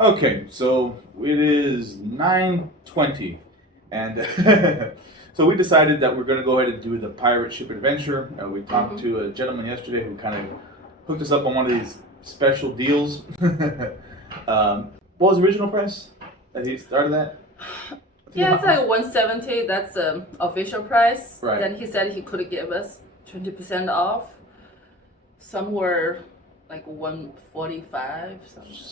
Okay, so it is 9:20, and so we decided that we're going to go ahead and do the pirate ship adventure. We talked to a gentleman yesterday who kind of hooked us up on one of these special deals. What was the original price that he started at? Yeah, it's like 170. That's the official price. Right. Then he said he could give us 20% off. Somewhere like 145.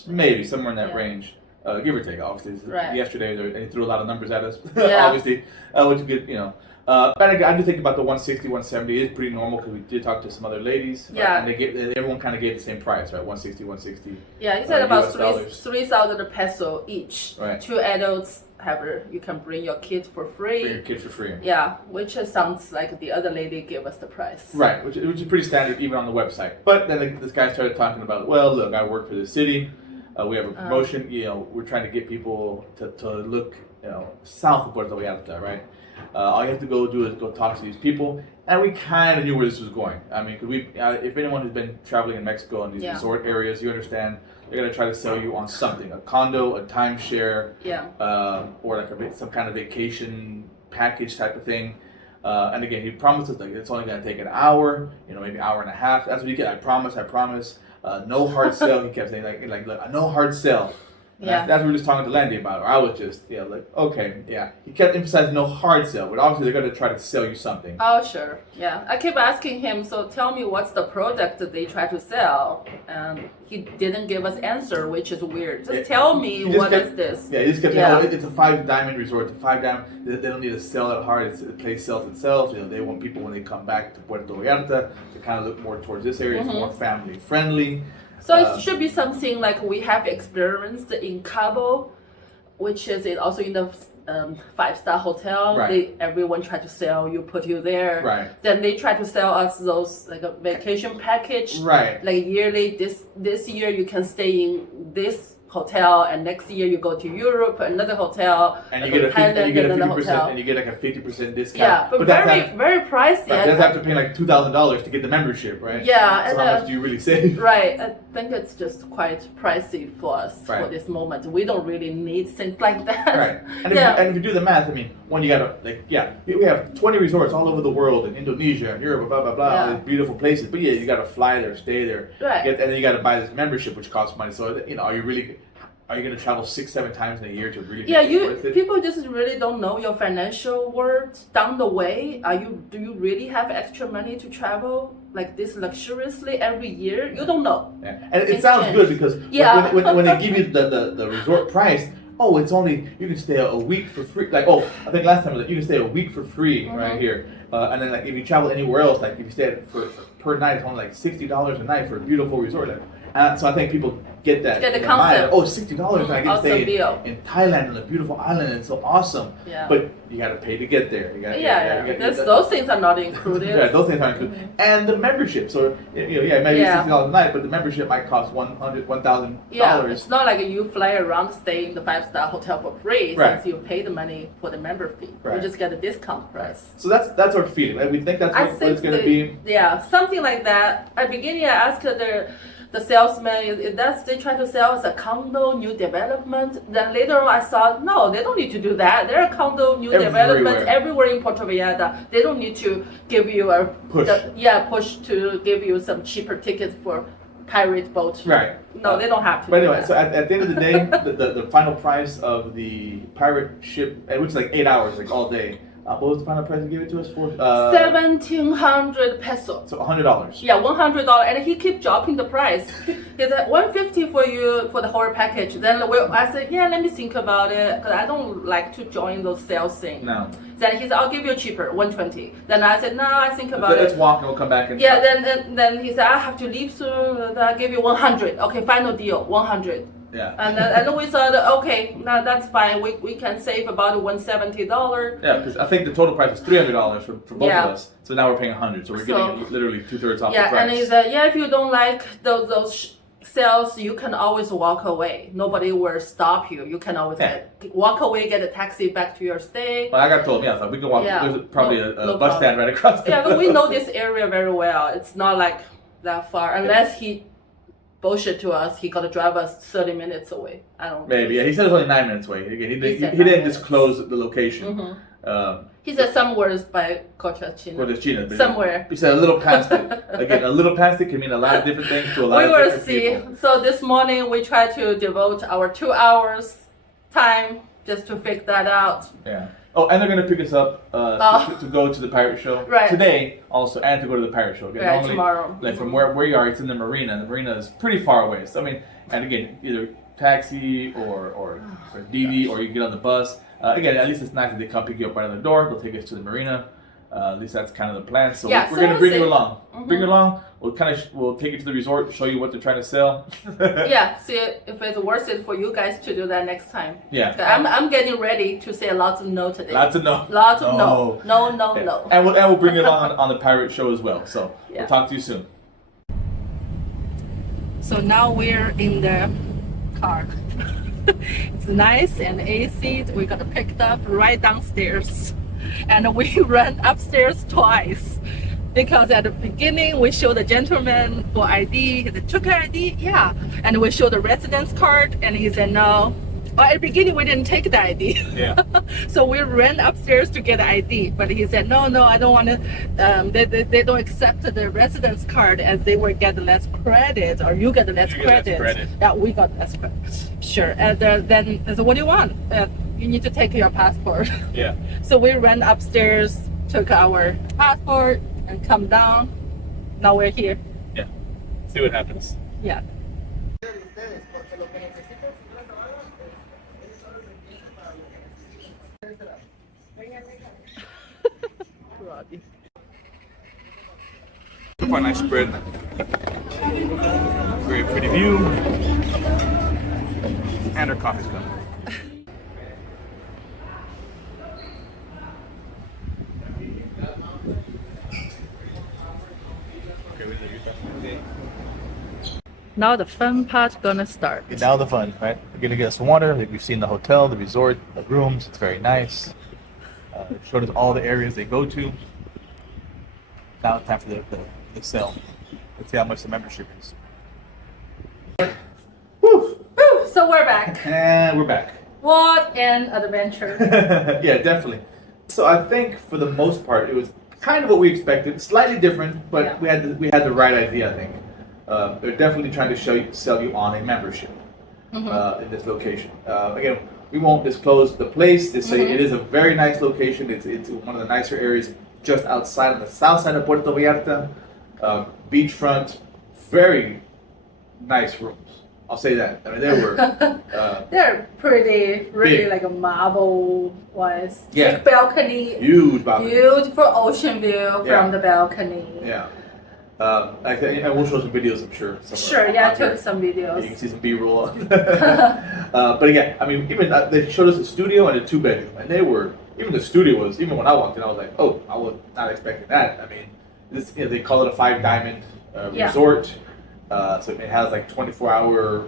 Maybe somewhere in that Yeah. range, give or take. Obviously, Right. yesterday they threw a lot of numbers at us. Yeah. Obviously, which is good, you know. But I do think about the 160, 170 is pretty normal because we did talk to some other ladies. Right? Yeah. And everyone kind of gave the same price, right? 160, 160. Yeah, he said about US dollars. 3,000 peso each. Right. 2 adults you can bring your kids for free. For your kids for free. Yeah, which sounds like the other lady gave us the price. Right, which is pretty standard even on the website. But then this guy started talking about, well, look, I work for the city. We have a promotion. We're trying to get people to look, south of Puerto Vallarta, right? All you have to go do is go talk to these people, and we kind of knew where this was going. I mean, because if anyone has been traveling in Mexico in these resort areas, you understand they're gonna try to sell you on something: a condo, a timeshare, or like some kind of vacation package type of thing. And again, he promised us like it's only gonna take an hour, maybe an hour and a half. That's what you get. I promise. No hard sell. He kept saying like look, no hard sell. Yeah. That's what we were just talking to Landy about. Or I was just, okay, yeah. He kept emphasizing no hard sell, but obviously they're going to try to sell you something. Oh, sure. Yeah. I keep asking him, so tell me what's the product that they try to sell? And he didn't give us answer, which is weird. Just tell me what is this. Yeah, he just kept saying, it's a 5-diamond resort. It's a 5-diamond. They don't need to sell it hard. The place sells itself. They want people when they come back to Puerto Vallarta to kind of look more towards this area. It's more family friendly. So it should be something like we have experienced in Cabo, which is also in the 5-star hotel. Right. Everyone try to sell you, put you there. Right. Then they try to sell us those like a vacation package. Right. Like yearly, this year you can stay in this hotel, and next year you go to Europe, another hotel, and like you get a 50%, hotel. and you get like a 50% discount. Yeah, but very pricey. Right, that's after paying like $2,000 to get the membership, right? Yeah, so how much do you really save? Right, I think it's just quite pricey for us for this moment. We don't really need things like that. Right, and if you do the math, I mean, when you gotta we have 20 resorts all over the world in Indonesia and Europe, blah blah blah, all these beautiful places. But you gotta fly there, stay there, and then you gotta buy this membership, which costs money. So are you going to travel 6-7 times in a year to really make it worth it? People just really don't know your financial worth down the way. Do you really have extra money to travel like this luxuriously every year? You don't know. Yeah. And it sounds good because when they give you the resort price, it's only, you can stay a week for free. Like, I think last time you can stay a week for free right here. And then like if you travel anywhere else, like if you stay per night, it's only like $60 a night for a beautiful resort. So I think people get that. Get the concept. $60 and I get to stay in Thailand on a beautiful island and it's so awesome. Yeah. But you got to pay to get there. Those things are not included. Yeah, those things aren't included. And the membership. So maybe $60 a night, but the membership might cost $1,000. Yeah, it's not like you fly around, stay in the 5-star hotel for free since you pay the money for the member fee. Right. You just get a discount price. So that's our feeling. Right? We think that's what it's going to be. Yeah, something like that. At the beginning, I asked the salesman, they try to sell us a condo, new development. Then later on I saw, no, they don't need to do that. There are condo, new developments everywhere in Puerto Vallarta. They don't need to give you a push to give you some cheaper tickets for pirate boat. Right. No, they don't have to. But anyway, so at the end of the day, the final price of the pirate ship, which is like 8 hours, like all day. What was the final price he gave it to us for? 1,700 pesos. So $100. Yeah, $100, and he kept dropping the price. He said 150 for you for the whole package. Then I said, let me think about it, because I don't like to join those sales things. No. Then he said, I'll give you cheaper, 120. Then I said, no, I think about it. Let's walk and we'll come back and. Yeah. Then he said, I have to leave soon. I'll give you 100. Okay, final deal, 100. Yeah. And then we thought, okay, no, that's fine. We can save about $170. Yeah, because I think the total price is $300 for both of us. So now we're paying $100. So we're getting literally 2/3 off the price. Yeah, and he said, if you don't like those sales, you can always walk away. Nobody will stop you. You can always walk away, get a taxi back to your stay. Well, I got told, so we can walk. There's probably a bus stand right across the but we know this area very well. It's not like that far, unless he bullshit to us. He got to drive us 30 minutes away. I don't. Maybe, yeah. He said it's only 9 minutes away. He didn't disclose the location. He said somewhere by Queretaro. Somewhere. He said a little past it. Again, a little past it can mean a lot of different things to a lot of different people. We will see. So this morning we try to devote our 2 hours time just to figure that out. Yeah. Oh, and they're gonna pick us up to go to the pirate show today, also, and to go to the pirate show. Right, tomorrow. Like from where you are, it's in the marina. The marina is pretty far away. So I mean, and again, either taxi or DD, or you get on the bus. Again, at least it's nice that they come pick you up right on the door. They'll take us to the marina. At least that's kind of the plan. So we're gonna bring you along. Bring you along. We'll take you to the resort, show you what they're trying to sell. Yeah, see if it's worth it for you guys to do that next time. Yeah. I'm getting ready to say lots of no today. Lots of no. Lots of no. No. And we'll bring you along on the pirate show as well. So we'll talk to you soon. So now we're in the car. It's nice and AC. We got picked up right downstairs. And we ran upstairs twice. Because at the beginning, we showed the gentleman for ID. He said, took your ID? Yeah. And we showed the residence card, and he said, no. But at the beginning, we didn't take the ID. Yeah. So we ran upstairs to get the ID. But he said, no, I don't want to. They don't accept the residence card as they will get less credit, or you get less credit. Yeah, we got less credit. Sure. And then I said, what do you want? You need to take your passport. Yeah. So we ran upstairs, took our passport, and come down. Now we're here. Yeah. See what happens. Yeah. Quite a nice spread. Very pretty view. And our coffee's coming. Now the fun part gonna start. Now the fun, right? We're gonna get us some water. Like we've seen the hotel, the resort, the rooms. It's very nice. Showed us all the areas they go to. Now it's time for the sale. Let's see how much the membership is. Woo! So we're back. And we're back. What an adventure. Yeah, definitely. So I think for the most part, it was kind of what we expected. Slightly different, but we had the right idea, I think. They're definitely trying to sell you on a membership in this location. Again, we won't disclose the place. They say it is a very nice location. It's one of the nicer areas just outside on the south side of Puerto Vallarta. Beachfront, very nice rooms. I'll say that. I mean, they were. They're pretty, really big. like a marble wise. Yeah. Big balcony. Huge balcony. Beautiful ocean view from the balcony. Yeah. And we'll show some videos, I'm sure. Sure, yeah, I took some videos. You can see some B-roll. But again, I mean, even they showed us a studio and a 2-bedroom, and even the studio was, even when I walked in, I was like, oh, I was not expecting that. I mean, they call it a 5-diamond resort, so it has like 24-hour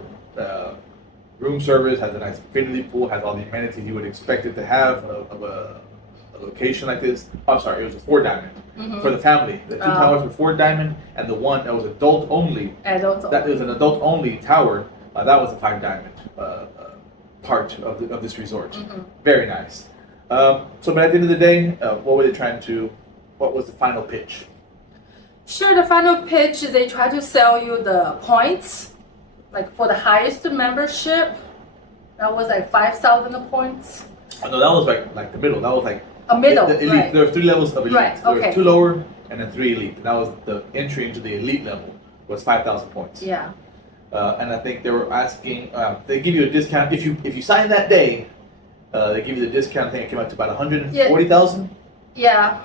room service, has a nice infinity pool, has all the amenities you would expect it to have of a location like this. I'm sorry, it was a 4-diamond for the family. The 2 towers were 4-diamond, and the one that was adult only. That was an adult only tower. That was a 5-diamond part of this resort. Very nice. So, but at the end of the day, what were they trying to? What was the final pitch? Sure, the final pitch is they try to sell you the points, like for the highest membership. That was like 5,000 points. Oh, no, that was like the middle. That was like a middle. The elite. Right. There were 3 levels of elite. Right. Okay. There were 2 lower and then 3 elite. And that was the entry into the elite level was 5,000 points. Yeah. And I think they were asking. They give you a discount if you sign that day. They give you the discount. I think it came out to about 140,000. Yeah.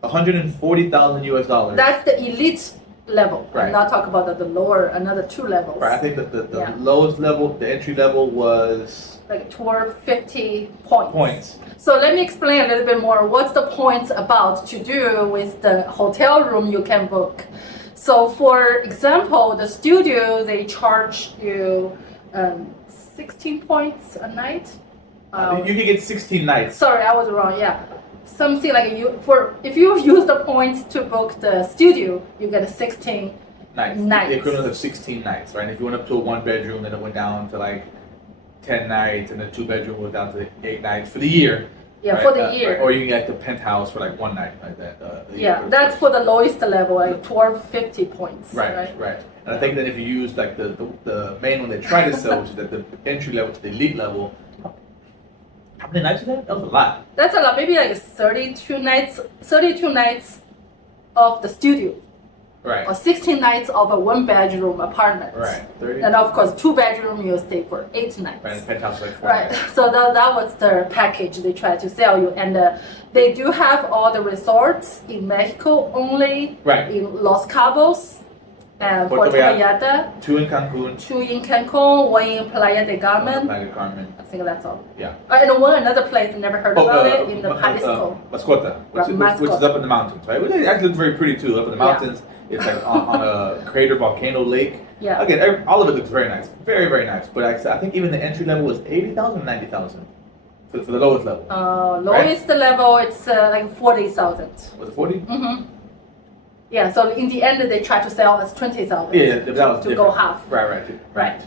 140,000 US dollars. That's the elite level. Right. I'm not talking about the lower, another 2 levels. Right. I think that the lowest level, the entry level was like 250 points. Points. So let me explain a little bit more. What's the points about to do with the hotel room you can book? So for example, the studio, they charge you 16 points a night. You can get 16 nights. Sorry, I was wrong. Yeah, something like if you use the points to book the studio, you get 16. nights. The equivalent of 16 nights, right? And if you went up to a 1-bedroom, then it went down to like 10 nights, and the 2-bedroom went down to 8 nights for the year. Yeah, right? for the year. Or you can get the penthouse for like 1 night, like that. Yeah, that's for the lowest level, like 1250 points. Right. And I think that if you use like the main one they try to sell, which is like the entry level to the elite level, how many nights is that? That was a lot. That's a lot, maybe like 32 nights of the studio. Right. Or 16 nights of a 1-bedroom apartment. Right. 30. And of course, 2-bedroom you stay for 8 nights. Right, and penthouse like 4 Right. nights. So that was the package they try to sell you, and they do have all the resorts in Mexico only. Right. In Los Cabos and Puerto Vallarta. 2 in Cancun. 2 in Cancun, 1 in Playa del Carmen. Playa del Carmen. I think that's all. Yeah. And another place I never heard about it in the Jalisco. Mascota, which is up in the mountains, right? Which actually looks very pretty too. Up in the mountains, it's like on a crater volcano lake. Yeah. Again, all of it looks very nice, very very nice. But I think even the entry level was 80,000 or 90,000 for the lowest level. Lowest level, it's like 40,000. Was it 40? Mm-hmm. Yeah. So in the end, they try to sell us 20,000. Yeah, that was to different. go half. Right.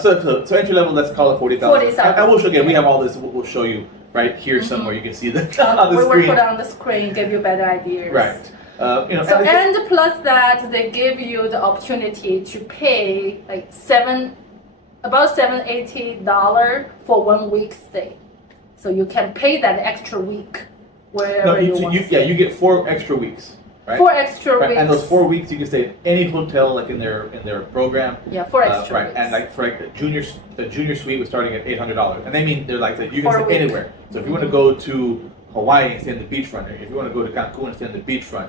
So entry level, let's call it 40,000. 40,000. And we'll show again. We have all this. We'll show you right here somewhere. You can see the on the We will screen. put it on the screen, give you better ideas. Right. So and plus that, they give you the opportunity to pay like about $780 for 1 week stay. So you can pay that extra week wherever you want. You get 4 extra weeks. Right? 4 extra right. weeks. And those 4 weeks you can stay at any hotel like in their program. Yeah, 4 extra right. weeks. And like for like the junior suite was starting at $800. And they mean they're like that you can stay anywhere. So if you want to go to Hawaii and stay in the beachfront, or if you want to go to Cancun and stay in the beachfront,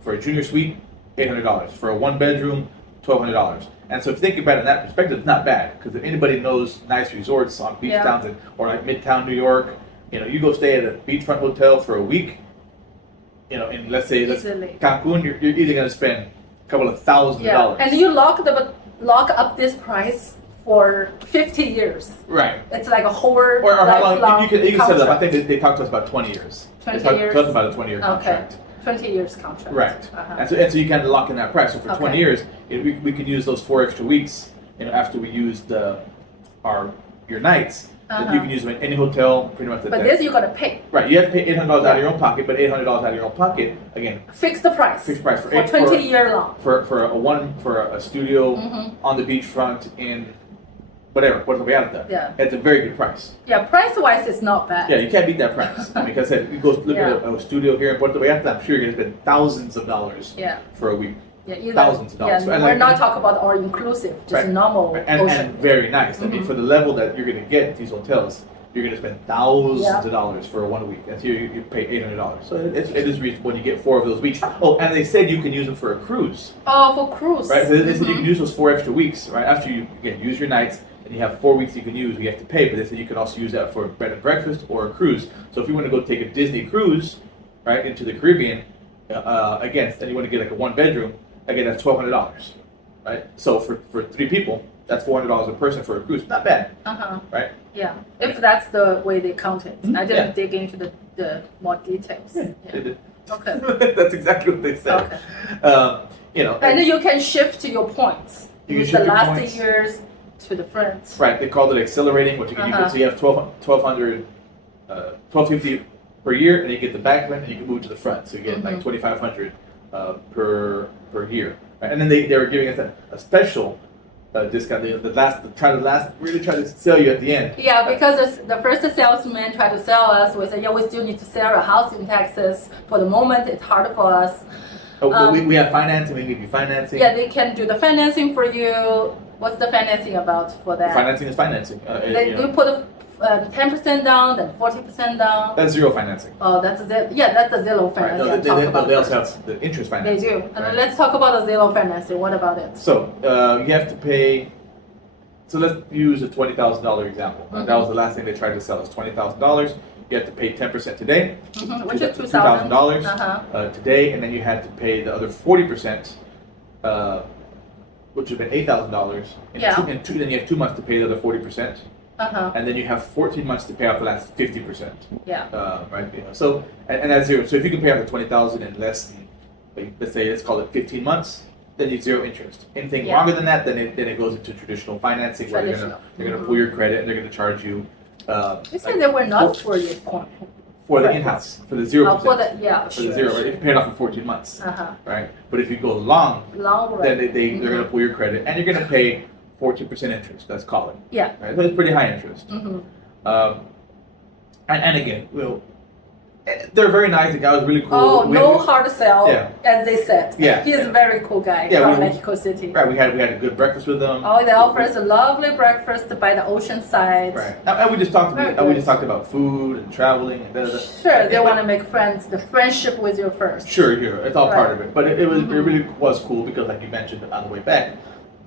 for a junior suite, $800. For a 1-bedroom, $1,200. And so if you think about it in that perspective, it's not bad, because if anybody knows nice resorts on beach towns or like Midtown New York, you go stay at a beachfront hotel for a week, and let's say Cancun, you're either going to spend a couple of $1,000s. And you lock up this price for 50 years. Right. It's like a whole or how long you can set it up. I contract. think they talked to us about 20 years. 20 they years. talked about a 20-year contract. Okay. 20 years contract. Right. And so you can lock in that price. So for 20 years, we can use those 4 extra weeks. After we used your nights, that you can use them in any hotel, pretty much. But this you gotta pay. Right. You have to pay $800 out of your own pocket, but $800 out of your own pocket again. Fix the price. Fixed price for 20 year long. For a studio on the beachfront in whatever Puerto Vallarta. Yeah. It's a very good price. Yeah, price wise it's not bad. Yeah, you can't beat that price. Because I said, you go look at a studio here in Puerto Vallarta, I'm sure you're gonna spend thousands of dollars for a week. Yeah, thousands of dollars. Yeah, And we're like, not talking about all inclusive, just normal ocean. And very nice. I mean, for the level that you're going to get at these hotels, you're going to spend thousands of dollars for 1 week. And here you pay $800. So it is reasonable when you get 4 of those weeks. Oh, and they said you can use them for a cruise. Oh, for cruise. Right? So they said you can use those 4 extra weeks, right? After you, again, use your nights, and you have 4 weeks you can use, you have to pay. But they said you can also use that for a bed and breakfast or a cruise. So if you want to go take a Disney cruise, right, into the Caribbean, again, and you want to get like a 1-bedroom, again, that's $1,200, right? So for 3 people, that's $400 a person for a cruise. Not bad, right? Yeah, if that's the way they count it. I didn't dig into the more details. Yeah, they did. Okay. That's exactly what they said. Okay. And you can shift your points. You Use can the shift your last points. years to the front. Right, they called it accelerating, which you can so you have $1,250 per year, and you get the back rent, and you can move to the front. So you get like $2,500 per year. Right? And then they were giving us a special discount. Really try to sell you at the end. Yeah, because the first salesman tried to sell us. We said, we still need to sell a house in Texas. For the moment, it's hard for us. We have financing. We give you financing. Yeah, they can do the financing for you. What's the financing about for that? Financing is financing. You put 10% down, then 40% down. That's zero financing. Oh, that's the zero financing. Right. They also have the interest financing. They do. And let's talk about the zero financing. What about it? So you have to pay. So let's use a $20,000 example. That was the last thing they tried to sell us. $20,000. You have to pay 10% today, which is $2,000 today, and then you had to pay the other 40%, which would have been $8,000. Then you have 2 months to pay the other 40%. And then you have 14 months to pay off the last 50%. Yeah. Right. So and that's zero. So if you can pay off the $20,000 in less than, let's call it 15 months, then it's zero interest. Anything Yeah. longer than that, then it goes into traditional financing where they're gonna pull your credit and they're gonna charge you. You said they were not for your point. For the in-house, for the 0%. For the, yeah, for the zero, right? You can pay it off in 14 months, Uh-huh. right? But if you go long, Long then run. they're gonna pull your credit and you're gonna pay 14% interest. Let's call it. Yeah. Right? So it's pretty high interest. Mm-hmm. And again, they're very nice. The guy was really cool. Oh, no hard sell, Yeah. as they said. Yeah, He's yeah. a very cool guy Yeah, from we- Mexico City. Right, we had a good breakfast with them. Oh, they offer us a lovely breakfast by the ocean side. Right, and we just talked. Very We good. just talked about food and traveling and da. Sure, they want to make friends. The friendship with you first. Sure, it's all part Right. of it. But it really was cool because, like you mentioned on the way back,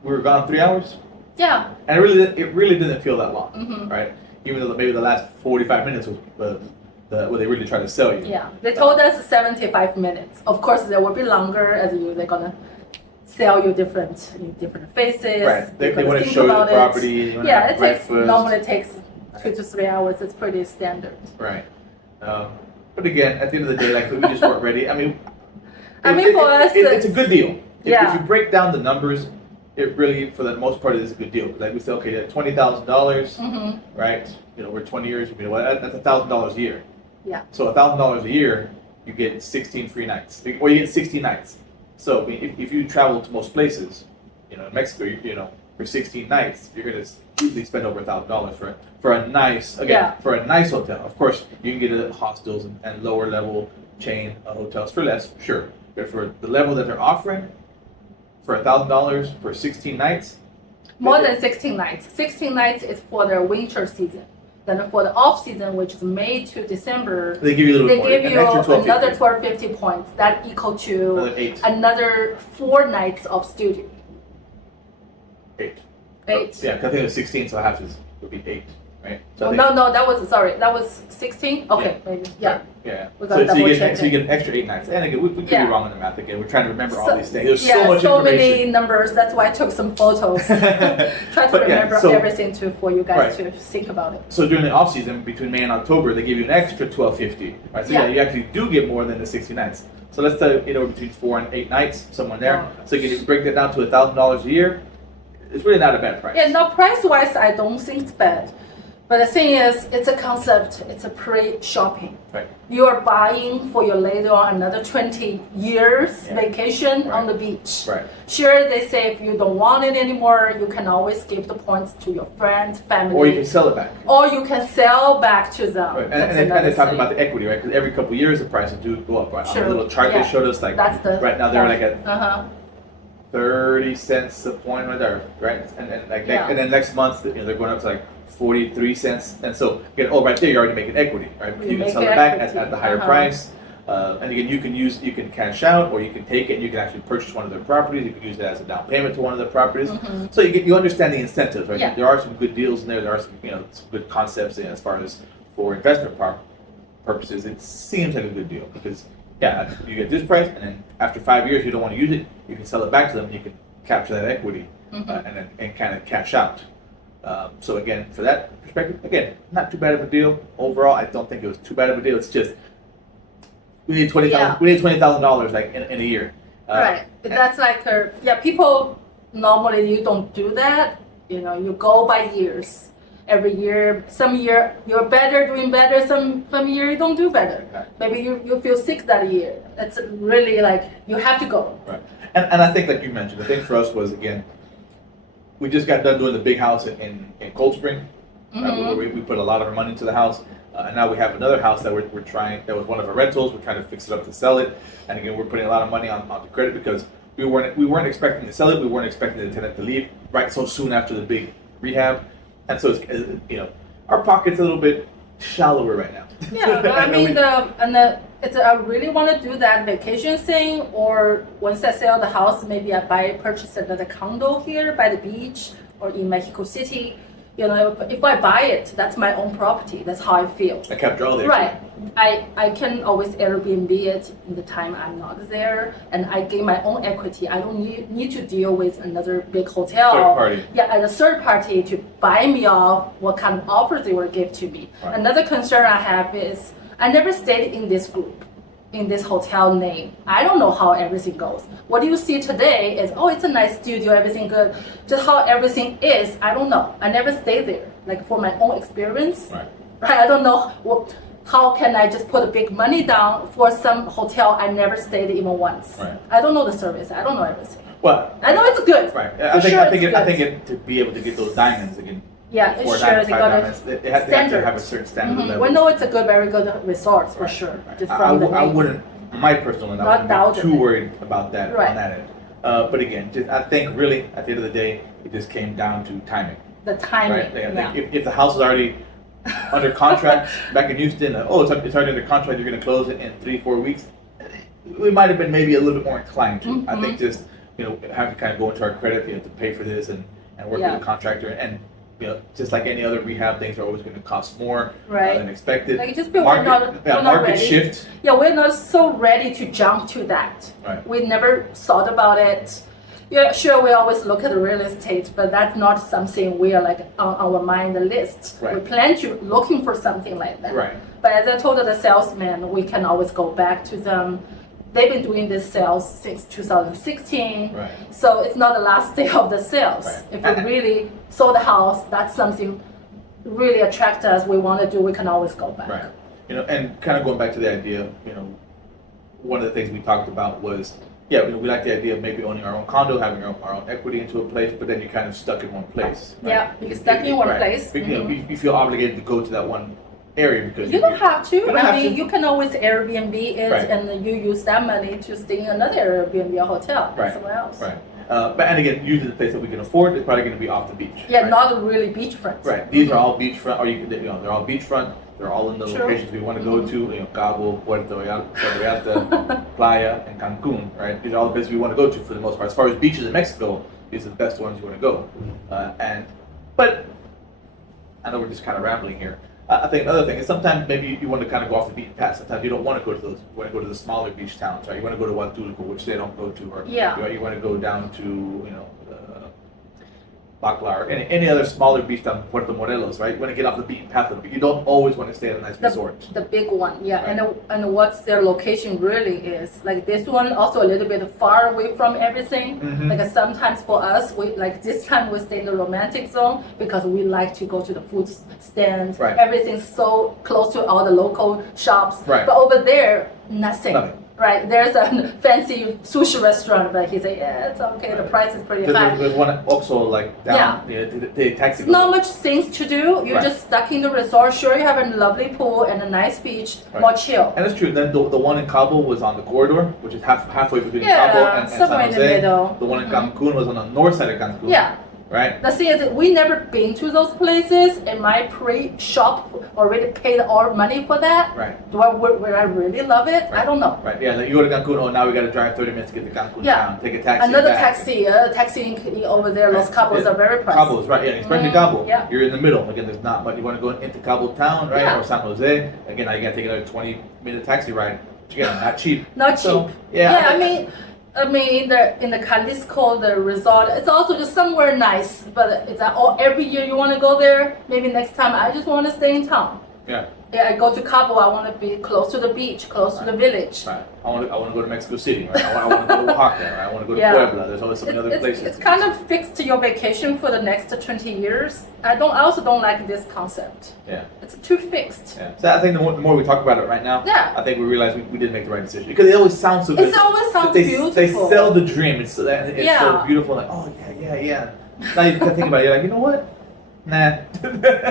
we were gone 3 hours, Yeah. and it really didn't feel that long, Mm-hmm. right? Even though maybe the last 45 minutes was where they really try to sell you. Yeah. They told us 75 minutes. Of course, there will be longer as they're gonna sell you different faces. Right. They You're gonna want to think show you the about it. property. They wanna Yeah, have it takes breakfast. normally takes 2 to 3 hours. It's pretty standard. Right. But again, at the end of the day, like we just weren't ready. I mean, For us, it's a good deal. If Yeah. you break down the numbers, it really, for the most part, is a good deal. Like we say, okay, at $20,000, Mm-hmm. right? We're 20 years. That's $1,000 a year. Yeah. So $1,000 a year, you get 16 free nights, or you get 60 nights. So I mean, if you travel to most places, in Mexico, for 16 nights, you're gonna easily spend over $1,000 for a nice for a nice hotel. Of course, you can get it at hostels and lower level chain hotels for less, sure. But for the level that they're offering, for $1,000 for 16 nights, More than 16 nights. 16 nights is for the winter season. Then for the off season, which is May to December, they give you a little they more, give an you extra another 12.50, 1250 points. That equal to another 8, another 4 nights of studio. 8. 8. Yeah, 'cause I think it was 16, so half would be 8, right? So I Oh, think- no, that was 16. Okay, maybe yeah. Yeah. We So, gotta so you double get check so you it. get an extra 8 nights. And again, we could be Yeah. wrong on the math again. We're trying to remember all So- these things. There's Yeah, so much so information. many numbers. That's why I took some photos. Try to But yeah, remember so- everything for you guys Right. to think about it. So during the off season, between May and October, they give you an extra 12.50. Right. So Yeah. you actually do get more than the 60 nights. So let's say between 4 and 8 nights, somewhere there. Oh. So you can break that down to $1,000 a year. It's really not a bad price. Yeah, now price wise, I don't think it's bad. But the thing is, it's a concept. It's a pre-shopping. Right. You are buying for your later on another 20 years Yeah. vacation Right. on the beach. Right. Sure, they say if you don't want it anymore, you can always give the points to your friends, family, Or you can sell it back. or you can sell back to them. Right. That's And another they talk thing. about the equity, right? Because every couple of years the prices do go up. Right. On Sure. the little chart Yeah. they showed us, like That's the right now they're like at Uh-huh. 30 cents a point right there, right? And then Yeah. and then next month, they're going up to like 43 cents. And so again, right there, you're already making equity, right? You You can make sell it back equity. at the higher Uh-huh. price. And again, you can cash out, or you can take it and you can actually purchase one of their properties. You can use it as a down payment to one of their properties. Mhm. So you understand the incentives, right? Yeah. There are some good deals in there. There are some some good concepts as far as for investment purposes. It seems like a good deal because you get this price, and then after 5 years you don't want to use it, you can sell it back to them. And you can capture that equity and kind of cash out. So again, for that perspective, again, not too bad of a deal overall. I don't think it was too bad of a deal. It's just we need Yeah. $20,000 like in a year. Right. That's like people normally you don't do that. You go by years. Every year, some year you're doing better. Some year you don't do better. Right. Maybe you feel sick that year. It's really like you have to go. Right. And I think, like you mentioned, the thing for us was, again, we just got done doing the big house in Cold Spring. Where we put a lot of our money into the house. And now we have another house that we're trying, that was one of our rentals. We're trying to fix it up to sell it. And again, we're putting a lot of money on the credit because we weren't expecting to sell it. We weren't expecting the tenant to leave right so soon after the big rehab. And so it's, our pocket's a little bit shallower right now. Yeah, but I mean, I really want to do that vacation thing, or once I sell the house, maybe I purchase another condo here by the beach or in Mexico City. If I buy it, that's my own property. That's how I feel. I capture all the Right. I can always Airbnb it in the time I'm not there, and I gain my own equity. I don't need to deal with another big hotel. Third party. Yeah, as a third party to buy me off what kind of offers they will give to me. Right. Another concern I have is I never stayed in this group. in this hotel name. I don't know how everything goes. What you see today is, oh, it's a nice studio, everything good. Just how everything is, I don't know. I never stayed there. Like for my own experience, Right. I don't know how can I just put a big money down for some hotel I never stayed even once. Right. I don't know the service. I don't know everything. Well, I know it's good. right. For sure I it's think good. to be able to get those diamonds again. Yeah, Four it's sure diamonds, they five got a diamonds. They have to have a certain standard level. We know it's a good, very good resort for Right, sure. right. Just I from the I name. wouldn't, my personal, and I Not wouldn't doubt be too it. worried about that Right. on that end. But again, I think really at the end of the day, it just came down to timing. The timing. Right? Yeah. If the house is already under contract back in Houston, it's already under contract, you're going to close it in 3-4 weeks. We might have been maybe a little bit more inclined to. I think just have to kind of go into our credit, to pay for this and work with the contractor, and just like any other rehab, things are always going to cost more Right. than expected. Like just feel market we're not market ready. shift. Yeah, we're not so ready to jump to that. Right. We never thought about it. Yeah, sure, we always look at real estate, but that's not something we are like on our mind list. Right. We plan to looking for something like that. Right. But as I told the salesman, we can always go back to them. They've been doing this sales since 2016. Right. So it's not the last day of the sales. Right. If we really sold the house, that's something really attract us, we want to do, we can always go back. Right. And kind of going back to the idea, one of the things we talked about was, we like the idea of maybe owning our own condo, having our own equity into a place, but then you're kind of stuck in one place. Right? Yeah, you're stuck in one place. You feel obligated to go to that one area because You don't have to. don't have to. You can always Airbnb it, Right. and you use that money to stay in another Airbnb or hotel Right. somewhere else. Right. And again, usually the place that we can afford is probably going to be off the beach. Yeah, right? not really beachfront. Right. These are all beachfront, or they're all beachfront. They're all in the True. locations we want to go to. Cabo, Puerto Vallarta, Playa, and Cancun. Right. These are all the places we want to go to for the most part. As far as beaches in Mexico, these are the best ones you want to go. But I know we're just kind of rambling here. I think another thing is sometimes maybe you want to kind of go off the beaten path. Sometimes you don't want to go to those. You want to go to the smaller beach towns, right? You want to go to Huatulco, which they don't go to, or you want to go down to Bacla or any other smaller beach down Puerto Morelos, right? You want to get off the beaten path a little bit. You don't always want to stay at a nice resort. The big one, yeah. Right. And what's their location really is. Like this one also a little bit far away from everything. Mhm. Like sometimes for us, we like this time we stay in the romantic zone because we like to go to the food stand. Right. Everything's so close to all the local shops. Right. But over there, nothing. Nothing. Right. There's a fancy sushi restaurant, but he said, yeah, it's okay. The price is pretty high. There's one also like down the taxi. Not much things to do. You're Right. just stuck in the resort. Sure, you have a lovely pool and a nice beach, Right. more chill. And it's true. Then the one in Cabo was on the corridor, which is halfway between Yeah, Cabo and San somewhere in Jose. the middle. The one in Cancun was on the north side of Cancun. Yeah. Right. The thing is, we never been to those places, and my pre-shop already paid our money for that. Right. Would I really love it? I don't know. Right. Yeah. Like you go to Cancun. Oh, now we got to drive 30 minutes to get to Cancun Yeah. town. Take a taxi. Another back. taxi over there, Los Cabos are very pricey. Cabos, right? Yeah, especially Mhm, Cabo. yeah. You're in the middle. Again, there's not much. You want to go into Cabo town, right, Yeah. or San Jose. Again, now you got to take another 20-minute taxi ride. Which again, not cheap. Not So, cheap. yeah. I mean, in the Jalisco, the resort, it's also just somewhere nice. But it's like, every year you want to go there. Maybe next time I just want to stay in town. Yeah. Yeah, I go to Cabo. I want to be close to the beach, close to the village. Right. I want to go to Mexico City. Right. I want to go to Oaxaca. Right? I want to go to Yeah. Puebla. There's always so many other places. It's kind of fixed to your vacation for the next 20 years. I also don't like this concept. Yeah. It's too fixed. Yeah. So I think the more we talk about it right now, Yeah. I think we realize we didn't make the right decision because it always sounds so good. It always sounds They beautiful. sell the dream. It's so Yeah. beautiful. Like, oh yeah. Now you think about it. You're like, you know what? Nah.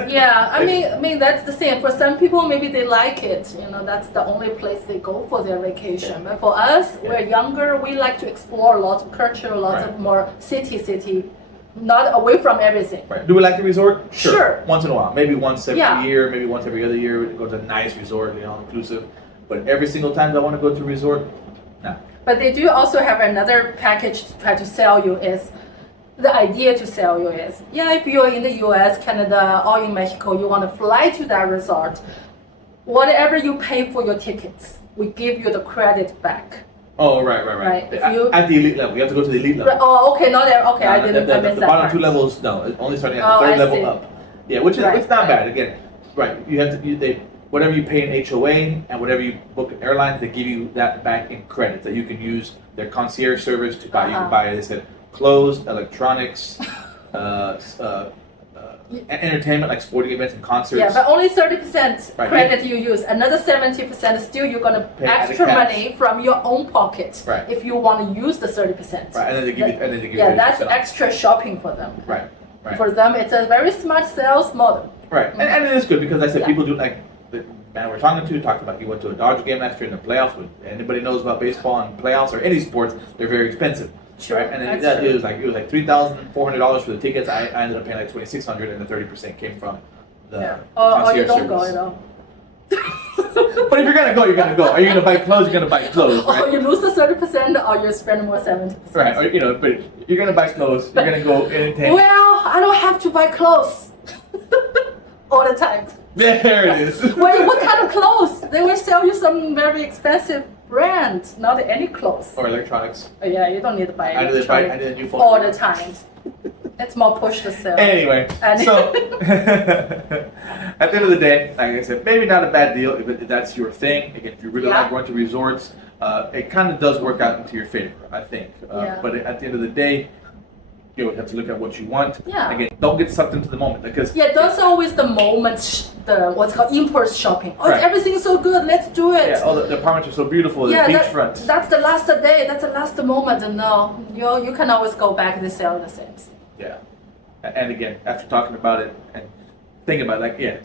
Yeah, I mean that's the same. For some people, maybe they like it. That's the only place they go for their vacation. But for us, we're younger. We like to explore lots of culture, lots Right. of more city, not away from everything. Right. Do we like the resort? Sure. Once in a while. Maybe once every Yeah. year, maybe once every other year, we go to a nice resort, inclusive. But every single time I want to go to a resort, no. But they do also have another package to try to sell you is. The idea to sell you is, if you're in the US, Canada, or in Mexico, you want to fly to that resort, whatever you pay for your tickets, we give you the credit back. Oh, right. Right. If At, you- at the elite level, you have to go to the elite level. Oh, okay, not there. Okay, I No, didn't. I missed the that bottom part. two levels, no, only starting at Oh, the third I level see. up. Yeah, which is Right, it's not right. bad. Again, right? You have to. whatever you pay in HOA and whatever you book in airlines, they give you that back in credits that you can use their concierge service to buy. You can buy, they said, clothes, electronics, entertainment like sporting events and concerts. Yeah, but only 30% Right. credit you use. Another 70% still you're gonna Pay out of extra cash. money from your own pocket. Right. If you want to use the 30%. Right, and then they give you, and then they give Yeah, you that's 30% off. extra shopping for them. Right, right. For them, it's a very smart sales model. Right, and it is good because I said Yeah. people do like the man we're talking to talked about he went to a Dodger game last year in the playoffs. When anybody knows about baseball and playoffs or any sports, they're very expensive. Sure, Right, and then that's true. it was like $3,400 for the tickets. I ended up paying like $2,600, and the 30% came from the Yeah. Or you concierge don't go service. at all. But if you're gonna go, you're gonna go. Are you gonna buy clothes? You're gonna buy clothes, Or right? you lose the 30% or you spend more 70%. Right, or, but you're gonna buy clothes. You're gonna go entertain. Well, I don't have to buy clothes all the time. There it is. Well, what kind of clothes? They will sell you some very expensive brand, not any clothes. Or electronics. Yeah, you don't need to buy I did electronic a new phone. all the time. It's more push to sell. Anyway, And- so at the end of the day, like I said, maybe not a bad deal if that's your thing. Again, if you really Yeah. like going to resorts, it kind of does work out into your favor, I think. Yeah. But at the end of the day, you have to look at what you want. Yeah. Again, don't get sucked into the moment because Yeah, that's always the moment, the what's called impulse shopping. Oh, Right. everything's so good, let's do it. yeah, all the apartments are so beautiful, the beachfront. That's the last day, that's the last moment. And no, you can always go back and sell the same. Yeah. And again, after talking about it and thinking about it, like, yeah,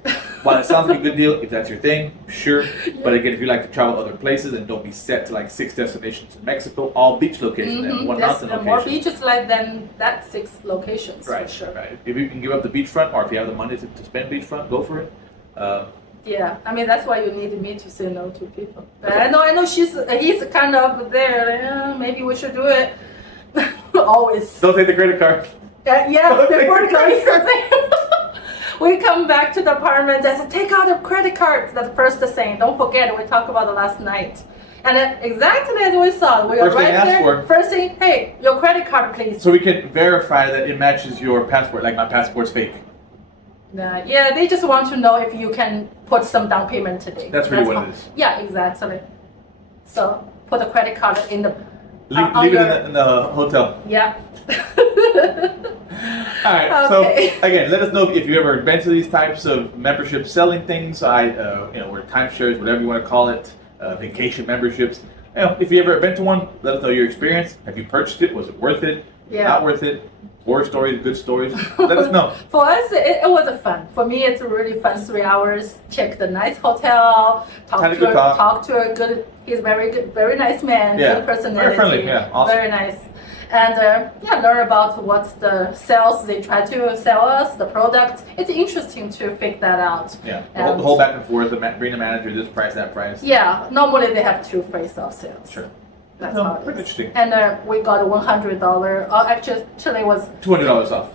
while it sounds like a good deal, if that's your thing, sure. But again, if you like to travel other places and don't be set to like 6 destinations in Mexico, all beach locations and one There's mountain more location. beaches like than that 6 locations Right, for sure. right. If you can give up the beachfront or if you have the money to spend beachfront, go for it. Yeah, I mean that's why you need me to say no to people. But I know he's kind of there. Like, maybe we should do it. Always. Don't take the credit card. Yeah, Don't the take credit the card. We come back to the apartment and say, take out the credit cards. That's the first thing. Don't forget, we talked about it last night. And then exactly as we saw, we are First thing right asked there. for. First thing, hey, your credit card, please. So we can verify that it matches your passport, like my passport's fake. Yeah, they just want to know if you can put some down payment today. That's really what all. it is. Yeah, exactly. So put the credit card in the. Leave it in the hotel. Yeah. All right. Okay. So again, let us know if you ever been to these types of membership selling things. Or timeshares, whatever you want to call it, vacation memberships. If you ever been to one, let us know your experience. Have you purchased it? Was it worth it? Yeah. Not worth it? Horror stories, good stories. Let us know. For us, it was a fun. For me, it's a really fun 3 hours. Check the nice hotel. Had a good talk. Talk to a good. He's very good, very nice man. Yeah. Good personality. Very friendly, yeah, awesome. Very nice. And learn about what's the sales they try to sell us, the products. It's interesting to figure that out. Yeah. The And- whole back and forth. Bring the manager this price, that price. Yeah, normally they have 2 face off sales. Sure. That's No, how it pretty is. interesting. And we got a $100. Actually, it was. $200 off.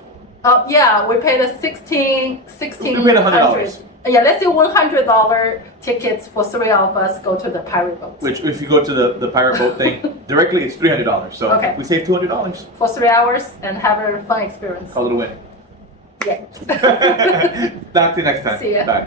Yeah, we paid a 16. We paid $100. Yeah, let's say $100 tickets for 3 of us go to the pirate boat. Which, if you go to the pirate boat thing directly, it's $300. So Okay. we save $200. For 3 hours and have a fun experience. Call it a win. Yeah. Talk to you next time. See ya. Bye.